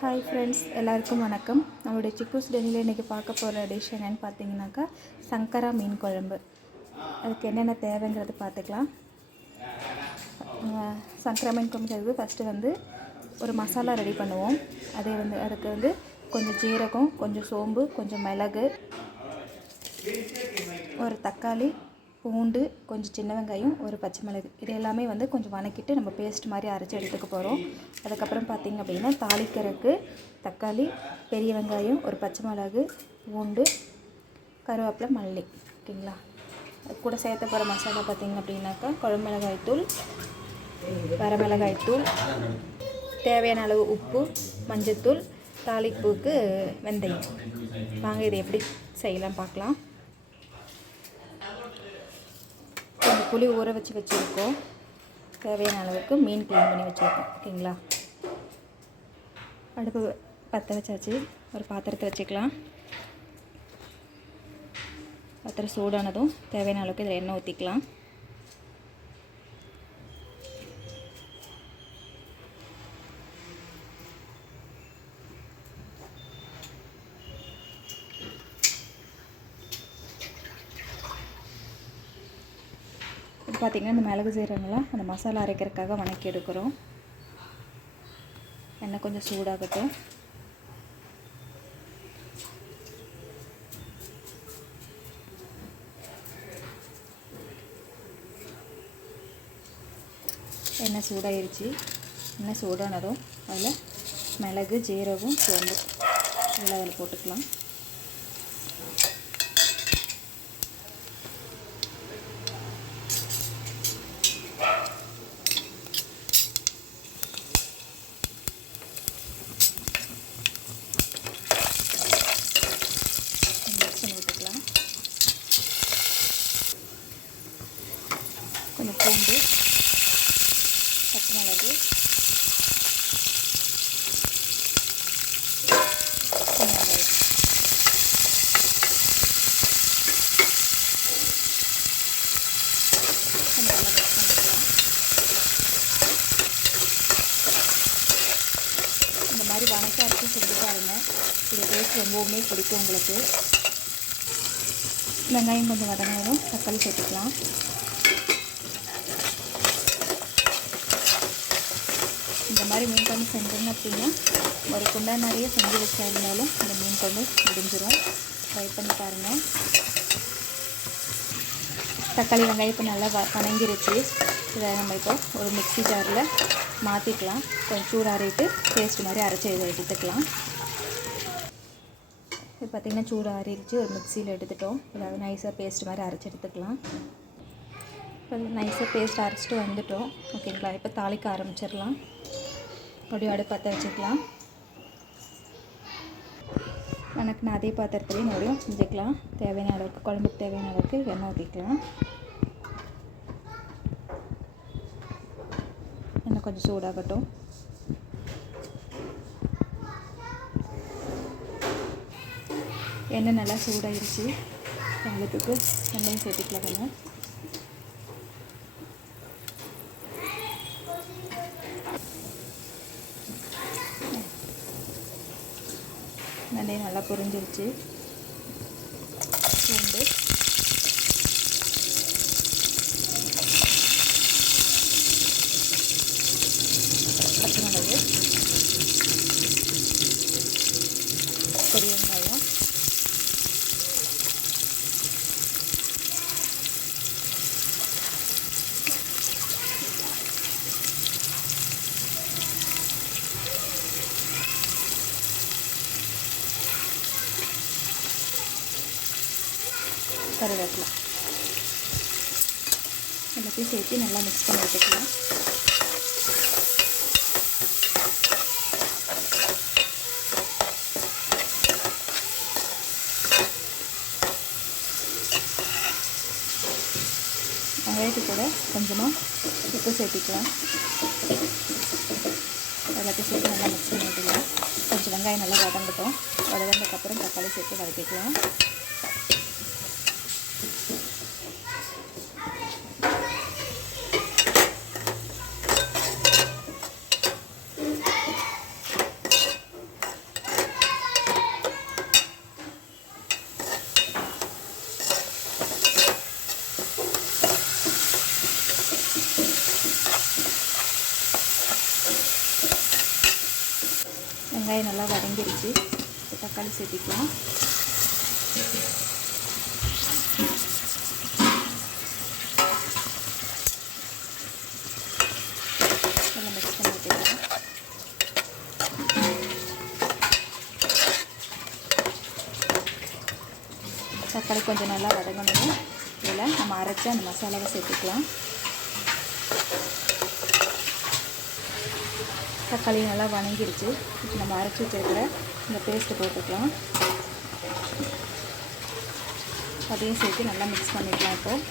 Hi friends, எல்லாருக்கும் வணக்கம். நம்மளுடைய சிக்கூஸ் டெனியில் இன்றைக்கி பார்க்க போகிற டிஷ் என்னென்னு பார்த்தீங்கன்னாக்கா சங்கரா மீன் குழம்பு. அதுக்கு என்னென்ன தேவைங்கிறது பார்த்துக்கலாம். சங்கரா மீன் குழம்பு ஃபஸ்ட்டு ஒரு மசாலா ரெடி பண்ணுவோம். அதுக்கு கொஞ்சம் ஜீரகம், கொஞ்சம் சோம்பு, கொஞ்சம் மிளகு, ஒரு தக்காளி, பூண்டு, கொஞ்சம் சின்ன வெங்காயம், ஒரு பச்சை மிளகு, இது எல்லாமே கொஞ்சம் வதக்கிட்டு நம்ம பேஸ்ட் மாதிரி அரைச்சி எடுத்துக்க போகிறோம். அதுக்கப்புறம் பார்த்திங்க அப்படின்னா தாளிக்கிறதுக்கு தக்காளி, பெரிய வெங்காயம், ஒரு பச்சை மிளகு, பூண்டு, கருவேப்பிலை, மல்லி, ஓகேங்களா. அது கூட சேர்த்த போகிற மசாலா பார்த்திங்க அப்படின்னாக்கா குழம்பு மிளகாய்த்தூள், வரமிளகாய்த்தூள், தேவையான அளவு உப்பு, மஞ்சத்தூள், தாளிப்புக்கு வெந்தயம். வாங்க இதை எப்படி செய்யலாம் பார்க்கலாம். கொஞ்சம் புளி ஊற வச்சுருக்கோம். தேவையான அளவுக்கு மீன் க்ளீன் பண்ணி வச்சுருக்கோம், ஓகேங்களா. அடுப்பு பற்ற வச்சாச்சு. ஒரு பாத்திரத்தை வச்சுக்கலாம். பாத்திரம் சூடானதும் தேவையான அளவுக்கு இதில் எண்ணெய் ஊற்றிக்கலாம். இப்போ பார்த்திங்கன்னா இந்த மிளகு சீரகங்களாம் அந்த மசாலா அரைக்கிறதுக்காக வதக்கி எடுக்கிறோம். எண்ணெய் கொஞ்சம் சூடாகட்டும். எண்ணெய் சூடாயிருச்சு. எண்ணெய் சூடானதும் அதில் மிளகு, ஜீரகம், சோம்பு இதெல்லாம் அதில் போட்டுக்கலாம். கொஞ்சம் பூண்டு, பச்சை மிளகு, வெங்காயம், நல்லா மிக்ஸ் பண்ணிக்கலாம். இந்த மாதிரி வணக்க அரைச்சி செஞ்சு பாருங்கள். இது டேஸ்ட் ரொம்பவுமே பிடிக்கும் உங்களுக்கு. வெங்காயம் கொஞ்சம் வதங்கினதும் தக்காளி சேர்த்துக்கலாம். இந்த மாதிரி மீன் குழம்பு செஞ்சோங்க அப்படின்னா ஒரு குண்டா நிறைய செஞ்சு வச்சாலும் இந்த மீன் குழம்பு முடிஞ்சிடும். ட்ரை பண்ணி பாருங்கள். தக்காளி வெங்காயம் இப்போ நல்லா வதங்கிருச்சு. இதை நம்ம இப்போ ஒரு மிக்ஸி ஜாரில் மாற்றிக்கலாம். கொஞ்சம் சூடாறிட்டு பேஸ்ட் மாதிரி அரைச்சி இதை எடுத்துக்கலாம். இது பார்த்திங்கன்னா சூடாறிடுச்சு. ஒரு மிக்சியில் எடுத்துட்டோம். இதாவது நைஸாக பேஸ்ட் மாதிரி அரைச்சி எடுத்துக்கலாம். இப்போ நைஸாக பேஸ்ட் அரைச்சிட்டு வந்துட்டோம், ஓகேங்களா. இப்போ தாளிக்க ஆரம்பிச்சிடலாம். அப்படியே அடுப்பு பற்ற வச்சுக்கலாம். நான் அதே பாத்திரத்துலேயும் மறுபடியும் செஞ்சுக்கலாம். தேவையான அளவுக்கு குழம்புக்கு தேவையான அளவுக்கு எண்ணெய் ஊற்றிக்கலாம். எண்ணெய் கொஞ்சம் சூடாகட்டும். எண்ணெய் நல்லா சூடாகிடுச்சு. வெங்காயத்துக்கு வெங்காயம் சேர்த்துக்கலாம். கொஞ்சம் வெங்காயம் நல்லா பொரிஞ்சிருச்சு. பூண்டு, பச்சை மிளகு, பெரிய வெங்காயம், கருவேப்பிலை எல்லாத்தையும் சேர்த்து நல்லா மிக்ஸ் பண்ணி வச்சுக்கலாம். வெங்காயத்து கூட கொஞ்சமாக உப்பு சேர்த்திக்கலாம். எல்லாத்தையும் சேர்த்து நல்லா மிக்ஸ் பண்ணி விட்டுக்கலாம். கொஞ்சம் வெங்காயம் நல்லா வதங்கட்டும். வதங்கினதுக்கப்புறம் தக்காளி சேர்த்து வதக்கிக்கலாம். வெங்காயம் நல்லா வதங்கிருச்சு. தக்காளி சேர்த்திக்கலாம். நல்லா மிக்ஸ் பண்ணி விட்டுக்கலாம். தக்காளி கொஞ்சம் நல்லா வதங்கணும். இதில் நம்ம அரைச்சி அந்த மசாலாவை சேர்த்துக்கலாம். தக்காளி நல்லா வதங்கிருச்சு. இப்போ நம்ம அரைச்சி வச்சுருக்கிற இந்த பேஸ்ட்டு போட்டுக்கலாம். அதையும் சேர்த்து நல்லா மிக்ஸ் பண்ணிக்கலாம். இப்போது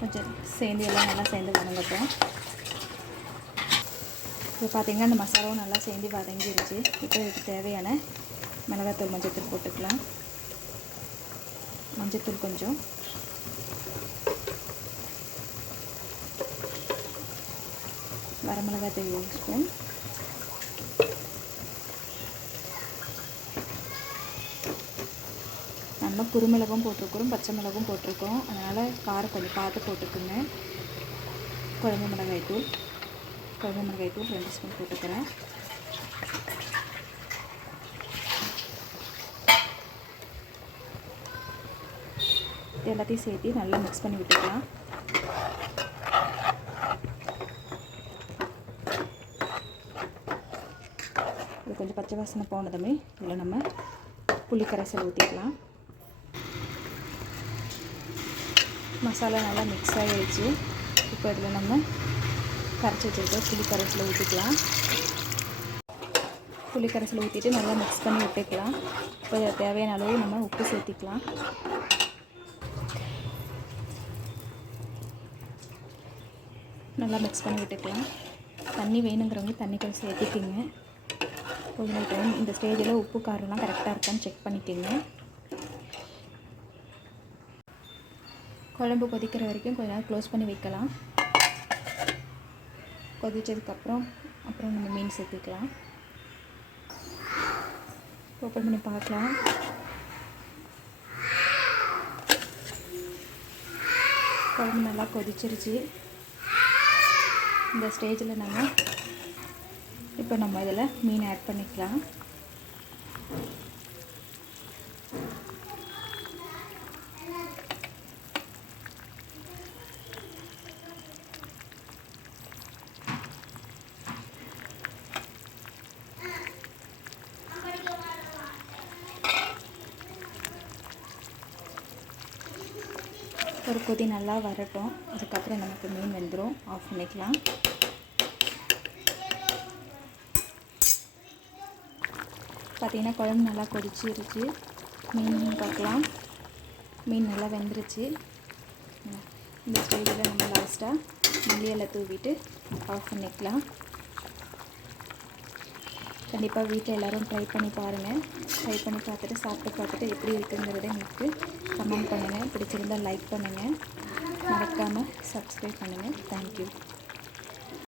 கொஞ்சம் சேர்ந்து எல்லாம் நல்லா சேர்ந்து வதங்கட்டும். இப்போ பார்த்திங்கன்னா இந்த மசாலாவும் நல்லா சேர்ந்து வதங்கிருச்சு. இப்போ இதுக்கு தேவையான மிளகாத்தூள், மஞ்சத்தூள் போட்டுக்கலாம். மஞ்சத்தூள் கொஞ்சம், வரமிளகாத்தூள் 1 ஸ்பூன், நம்ம குறுமிளகும் போட்டிருக்கிறோம், பச்சை மிளகும் போட்டிருக்கோம். அதனால் காரம் கொஞ்சம் பார்த்து போட்டுக்குங்க. குழம்பு மிளகாய்த்தூள் 2 ஸ்பூன் போட்டுக்கிறேன். எல்லாத்தையும் சேர்த்து நல்லா மிக்ஸ் பண்ணி விட்டுக்கலாம். இது கொஞ்சம் பச்சை வாசனை போனதுமே இதில் நம்ம புளி கரைசல் ஊற்றிக்கலாம். மசாலா நல்லா மிக்ஸ் ஆகிடுச்சு. இப்போ இதில் நம்ம கரைச்சி வச்சுருக்க புளி கரைசலை ஊற்றிக்கலாம். புளி கரைசலை ஊற்றிட்டு நல்லா மிக்ஸ் பண்ணி விட்டுக்கலாம். இப்போ தேவையான அளவு நம்ம உப்பு சேர்த்திக்கலாம். நல்லா மிக்ஸ் பண்ணி விட்டுக்கலாம். தண்ணி வேணுங்கிறவங்க தண்ணி கொஞ்சம் சேர்த்திக்கிங்க. கொஞ்சம் டைம் இந்த ஸ்டேஜில் உப்பு காரம்லாம் கரெக்டாக இருக்கான்னு செக் பண்ணிக்கோங்க. குழம்பு கொதிக்கிற வரைக்கும் கொஞ்ச நேரம் க்ளோஸ் பண்ணி வைக்கலாம். கொதித்ததுக்கப்புறம் நம்ம மீன் சேர்த்துக்கலாம். ஓப்பன் பண்ணி பார்க்கலாம். குழம்பு நல்லா கொதிச்சிருச்சு. இந்த ஸ்டேஜில் இப்போ நம்ம இதில் மீன் ஆட் பண்ணிக்கலாம். ஒரு கொதி நல்லா வரட்டும். அதுக்கப்புறம் நமக்கு மீன் வெந்துடும். ஆஃப் பண்ணிக்கலாம். பார்த்திங்கன்னா குழம்பு நல்லா கொதிச்சிருச்சு. மீன் பார்க்கலாம். மீன் நல்லா வெந்துருச்சு. இந்த ஸ்டேஜில் நம்ம லாஸ்ட்டாக மல்லி இலை தூவிட்டு ஆஃப் பண்ணிக்கலாம். கண்டிப்பாக வீட்டில் எல்லோரும் ட்ரை பண்ணி பாருங்கள். ட்ரை பண்ணி பார்த்துட்டு சாப்பிட்டு பார்த்துட்டு எப்படி இருக்குங்கிறத எனக்கு கமெண்ட் பண்ணுங்கள். பிடிச்சிருந்தால் லைக் பண்ணுங்கள். மறக்காமல் சப்ஸ்கிரைப் பண்ணுங்கள். தேங்க்யூ.